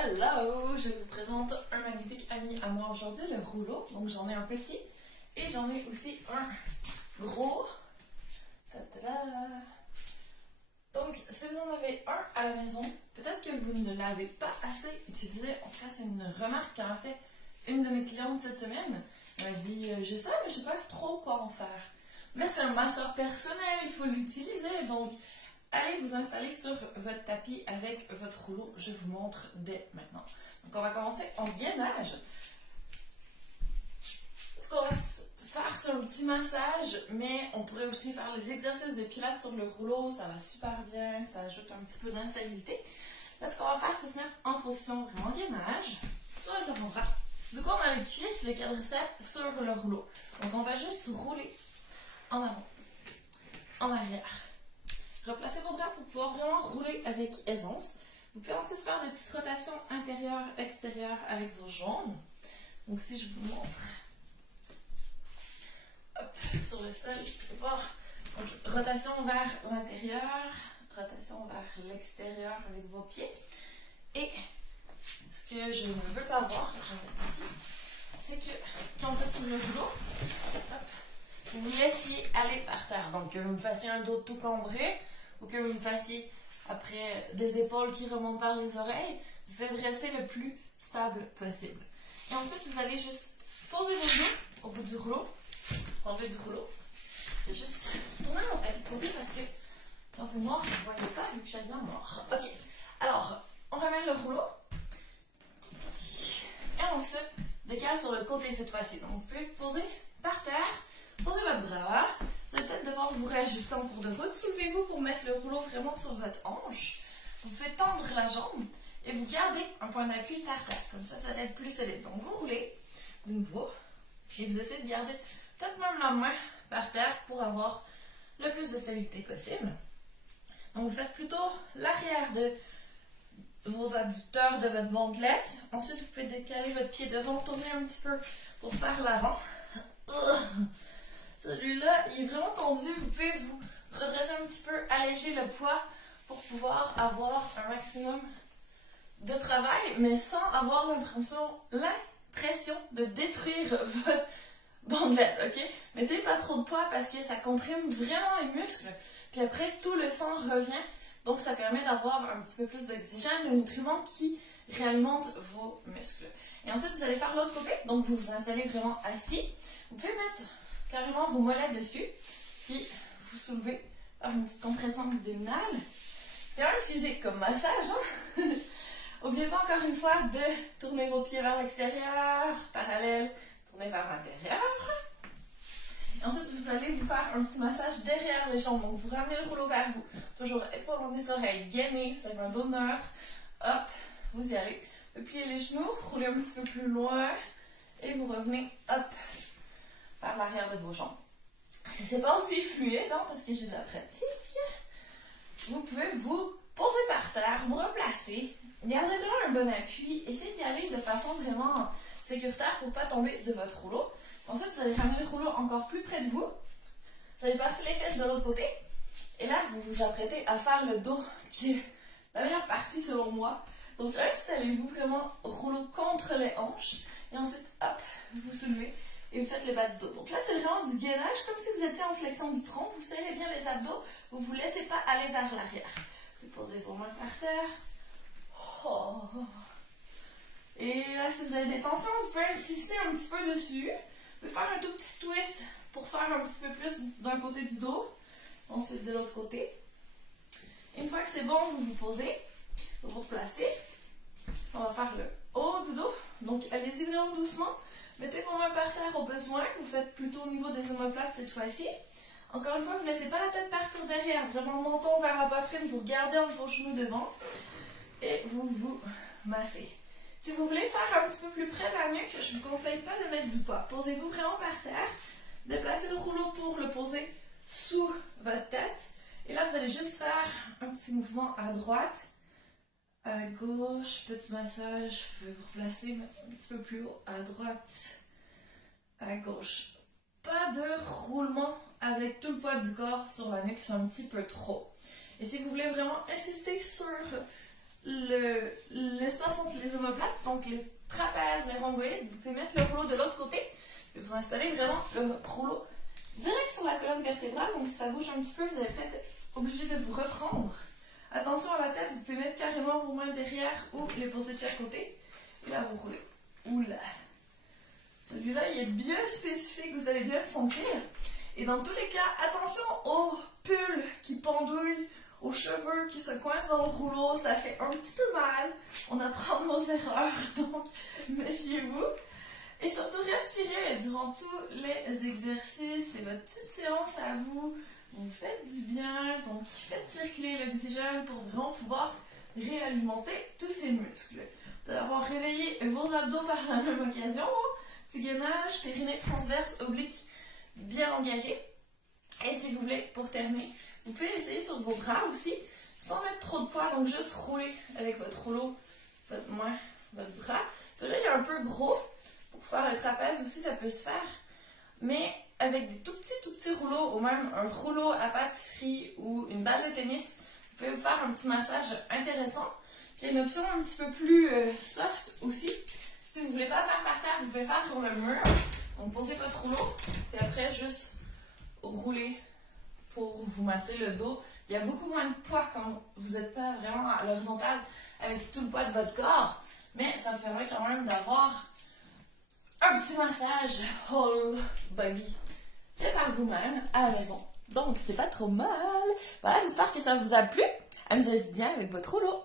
Hello! Je vous présente un magnifique ami à moi aujourd'hui, le rouleau. Donc j'en ai un petit et j'en ai aussi un gros. Ta-ta-da! Donc si vous en avez un à la maison, peut-être que vous ne l'avez pas assez utilisé. En tout cas, c'est une remarque qu'a fait une de mes clientes cette semaine. Elle m'a dit j'ai ça, mais je sais pas trop quoi en faire. Mais c'est un masseur personnel, il faut l'utiliser. Donc allez vous installer sur votre tapis avec votre rouleau. Je vous montre dès maintenant. Donc on va commencer en gainage. Ce qu'on va faire, c'est un petit massage, mais on pourrait aussi faire les exercices de pilates sur le rouleau. Ça va super bien, ça ajoute un petit peu d'instabilité. Là, ce qu'on va faire, c'est se mettre en position vraiment gainage sur les avant-bras. Du coup, on a les cuisses, les quadriceps sur le rouleau. Donc on va juste rouler en avant, en arrière. Replacez vos bras pour pouvoir vraiment rouler avec aisance. Vous pouvez ensuite faire des petites rotations intérieures, extérieures avec vos jambes. Donc si je vous montre, hop, sur le sol, tu peux voir. Donc rotation vers l'intérieur, rotation vers l'extérieur avec vos pieds. Et ce que je ne veux pas voir, je vais mettre ici, c'est que quand vous êtes sur le rouleau, hop, vous vous laissiez aller par terre. Donc que vous me fassiez un dos tout cambré, ou que vous me fassiez après des épaules qui remontent par les oreilles, vous essayez de rester le plus stable possible. Et ensuite, vous allez juste poser vos genoux au bout du rouleau, vous enlevez du rouleau. Je vais juste tourner mon tapis de côté parce que quand c'est noir, vous ne voyez pas vu que j'ai bien noir. Ok, alors on ramène le rouleau et on se décale sur le côté cette fois-ci. Donc vous pouvez vous poser par terre. Posez votre bras, vous allez peut-être devoir vous réajuster en cours de route. Soulevez-vous pour mettre le rouleau vraiment sur votre hanche. Vous faites tendre la jambe et vous gardez un point d'appui par terre. Comme ça, ça va être plus solide. Donc vous roulez de nouveau et vous essayez de garder peut-être même la main par terre pour avoir le plus de stabilité possible. Donc vous faites plutôt l'arrière de vos adducteurs de votre bandelette. Ensuite, vous pouvez décaler votre pied devant, tourner un petit peu pour faire l'avant. Celui-là, il est vraiment tendu. Vous pouvez vous redresser un petit peu, alléger le poids pour pouvoir avoir un maximum de travail, mais sans avoir l'impression de détruire votre bandelette, ok? Mettez pas trop de poids parce que ça comprime vraiment les muscles. Puis après, tout le sang revient. Donc, ça permet d'avoir un petit peu plus d'oxygène, de nutriments qui réalimentent vos muscles. Et ensuite, vous allez faire l'autre côté. Donc, vous vous installez vraiment assis. Vous pouvez mettre carrément vos mollets dessus, puis vous soulevez par une petite compression abdominale. C'est quand même physique comme massage, hein? N'oubliez pas encore une fois de tourner vos pieds vers l'extérieur, parallèle, tourner vers l'intérieur. Et ensuite, vous allez vous faire un petit massage derrière les jambes. Donc, vous ramenez le rouleau vers vous. Toujours épaules dans les oreilles, gainez, vous avez un dos neutre. Hop, vous y allez. Vous pliez les genoux, roulez un petit peu plus loin et vous revenez, hop, vers l'arrière de vos jambes. Si c'est pas aussi fluide, hein, parce que j'ai de la pratique, vous pouvez vous poser par terre, vous replacer, gardez vraiment un bon appui, essayez d'y aller de façon vraiment sécuritaire pour ne pas tomber de votre rouleau. Ensuite, vous allez ramener le rouleau encore plus près de vous, vous allez passer les fesses de l'autre côté, et là, vous vous apprêtez à faire le dos, qui est la meilleure partie selon moi. Donc, installez-vous vraiment rouleau contre les hanches, et ensuite, hop, vous soulevez. Et vous faites les bas du dos. Donc là, c'est vraiment du gainage, comme si vous étiez en flexion du tronc. Vous serrez bien les abdos. Vous ne vous laissez pas aller vers l'arrière. Vous posez vos mains par terre. Oh. Et là, si vous avez des tensions, vous pouvez insister un petit peu dessus. Vous pouvez faire un tout petit twist pour faire un petit peu plus d'un côté du dos. Ensuite, de l'autre côté. Une fois que c'est bon, vous vous posez. Vous vous replacez. On va faire le haut du dos. Donc, allez-y vraiment doucement. Mettez vos mains par terre au besoin, vous faites plutôt au niveau des omoplates cette fois-ci. Encore une fois, vous ne laissez pas la tête partir derrière, vraiment menton vers la poitrine, vous regardez entre vos genoux devant et vous vous massez. Si vous voulez faire un petit peu plus près de la nuque, je ne vous conseille pas de mettre du poids. Posez-vous vraiment par terre, déplacez le rouleau pour le poser sous votre tête et là vous allez juste faire un petit mouvement à droite, à gauche, petit massage, vous pouvez vous replacer, mettre un petit peu plus haut, à droite, à gauche. Pas de roulement avec tout le poids du corps sur la nuque, c'est un petit peu trop. Et si vous voulez vraiment insister sur le l'espace entre les omoplates, donc les trapèzes, les rhomboïdes. Vous pouvez mettre le rouleau de l'autre côté et vous installez vraiment le rouleau direct sur la colonne vertébrale. Donc si ça bouge un petit peu, vous allez peut-être être obligé de vous reprendre. Attention à la tête, vous pouvez mettre carrément vos mains derrière ou les poser de chaque côté. Et là, vous roulez. Oula! Celui-là, il est bien spécifique, vous allez bien le sentir. Et dans tous les cas, attention aux pulls qui pendouillent, aux cheveux qui se coincent dans le rouleau, ça fait un petit peu mal. On apprend de nos erreurs, donc méfiez-vous. Et surtout, respirez durant tous les exercices. C'est votre petite séance à vous. Vous faites du bien, donc faites circuler l'oxygène pour vraiment pouvoir réalimenter tous ces muscles. Vous allez avoir réveillé vos abdos par la même occasion. Petit gainage, périnée transverse, oblique bien engagé. Et si vous voulez, pour terminer, vous pouvez l'essayer sur vos bras aussi, sans mettre trop de poids. Donc juste rouler avec votre rouleau, votre main, votre bras. Celui-là, il est un peu gros. Pour faire le trapèze aussi, ça peut se faire. Mais avec des tout petits rouleaux, ou même un rouleau à pâtisserie ou une balle de tennis, vous pouvez vous faire un petit massage intéressant. Puis il y a une option un petit peu plus soft aussi. Si vous ne voulez pas faire par terre, vous pouvez faire sur le mur. Donc posez votre rouleau et après juste rouler pour vous masser le dos. Il y a beaucoup moins de poids quand vous n'êtes pas vraiment à l'horizontale avec tout le poids de votre corps. Mais ça vous permet quand même d'avoir un petit massage whole body fait par vous-même à la maison. Donc, c'est pas trop mal. Voilà, j'espère que ça vous a plu. Amusez-vous bien avec votre rouleau.